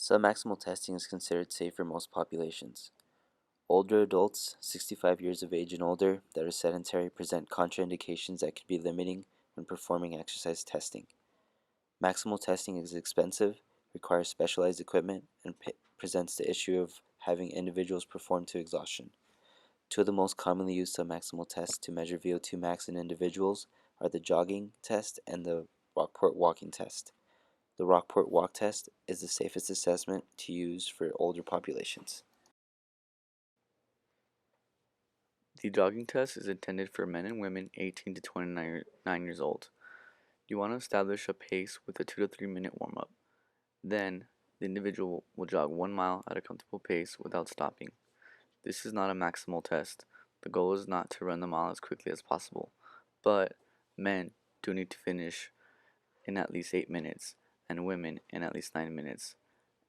Submaximal testing is considered safe for most populations. Older adults, 65 years of age and older, that are sedentary present contraindications that could be limiting when performing exercise testing. Maximal testing is expensive, requires specialized equipment, and presents the issue of having individuals perform to exhaustion. Two of the most commonly used submaximal tests to measure VO2 max in individuals are the jogging test and the Rockport walking test. The Rockport walk test is the safest assessment to use for older populations. The jogging test is intended for men and women 18 to 29 years old. You want to establish a pace with a 2 to 3 minute warm up. Then, the individual will jog 1 mile at a comfortable pace without stopping. This is not a maximal test. The goal is not to run the mile as quickly as possible, but men do need to finish in at least 8 minutes, and women in at least 9 minutes.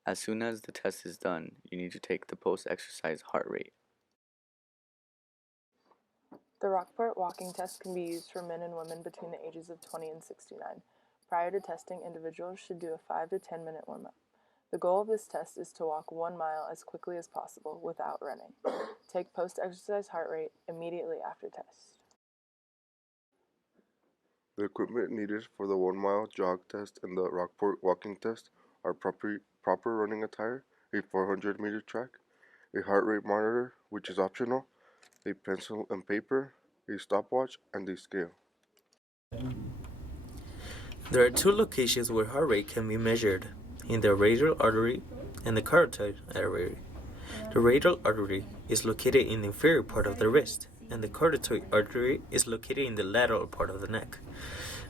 As soon as the test is done, you need to take the post-exercise heart rate. The Rockport walking test can be used for men and women between the ages of 20 and 69. Prior to testing, individuals should do a 5 to 10 minute warm-up. The goal of this test is to walk 1 mile as quickly as possible without running. Take post-exercise heart rate immediately after test. The equipment needed for the 1 mile jog test and the Rockport walking test are proper running attire, a 400-meter track, a heart rate monitor, which is optional, a pencil and paper, a stopwatch, and a scale. There are two locations where heart rate can be measured, in the radial artery and the carotid artery. The radial artery is located in the inferior part of the wrist, and the carotid artery is located in the lateral part of the neck.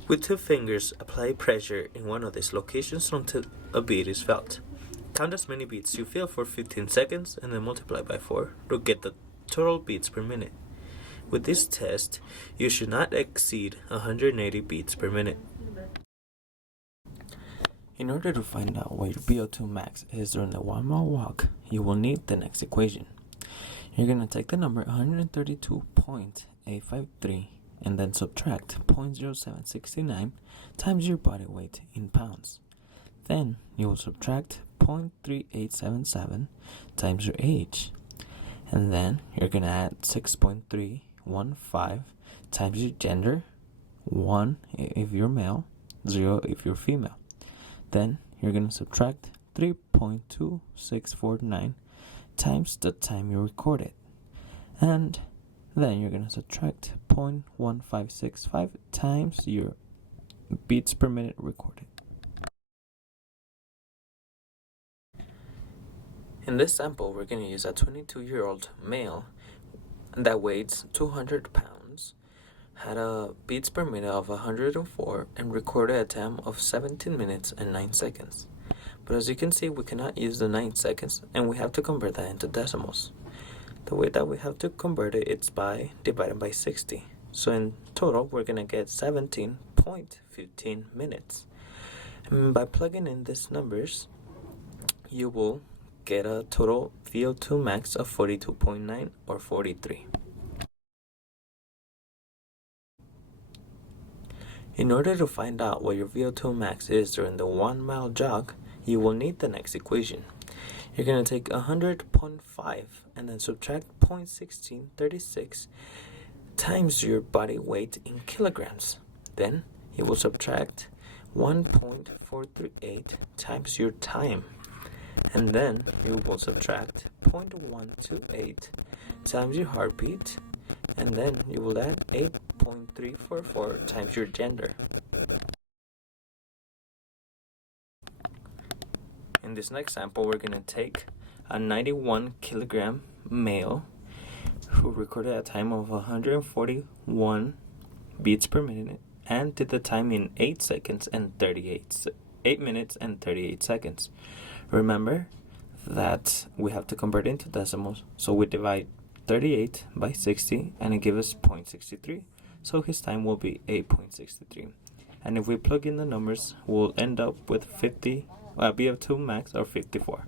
With 2 fingers, apply pressure in one of these locations until a beat is felt. Count as many beats you feel for 15 seconds and then multiply by 4 to get the total beats per minute. With this test, you should not exceed 180 beats per minute. In order to find out what your VO2 max is during the 1 mile walk, you will need the next equation. You're going to take the number 132.853 and then subtract 0.0769 times your body weight in pounds. Then you will subtract 0.3877 times your age. And then you're going to add 6.315 times your gender, 1 if you're male, 0 if you're female. Then you're going to subtract 3.2649 times the time you recorded. And then you're going to subtract 0.1565 times your beats per minute recorded. In this sample, we're going to use a 22-year-old male that weighs 200 pounds, had a beats per minute of 104, and recorded a time of 17 minutes and 9 seconds. But as you can see, we cannot use the 9 seconds, and we have to convert that into decimals. The way that we have to convert it is by dividing by 60. So in total, we're going to get 17.15 minutes. And by plugging in these numbers, you will get a total VO2 max of 42.9 or 43. In order to find out what your VO2 max is during the 1 mile jog, you will need the next equation. You're going to take 100.5 and then subtract 0.1636 times your body weight in kilograms. Then you will subtract 1.438 times your time. And then you will subtract 0.128 times your heartbeat. And then you will add 8.344 times your gender. In this next sample, we're going to take a 91 kilogram male who recorded a time of 141 beats per minute and did the time in 8 minutes and 38 seconds. Remember that we have to convert into decimals, so we divide 38 by 60 and it gives us 0.63, so his time will be 8.63. And if we plug in the numbers, we'll end up with VO2 max or 54.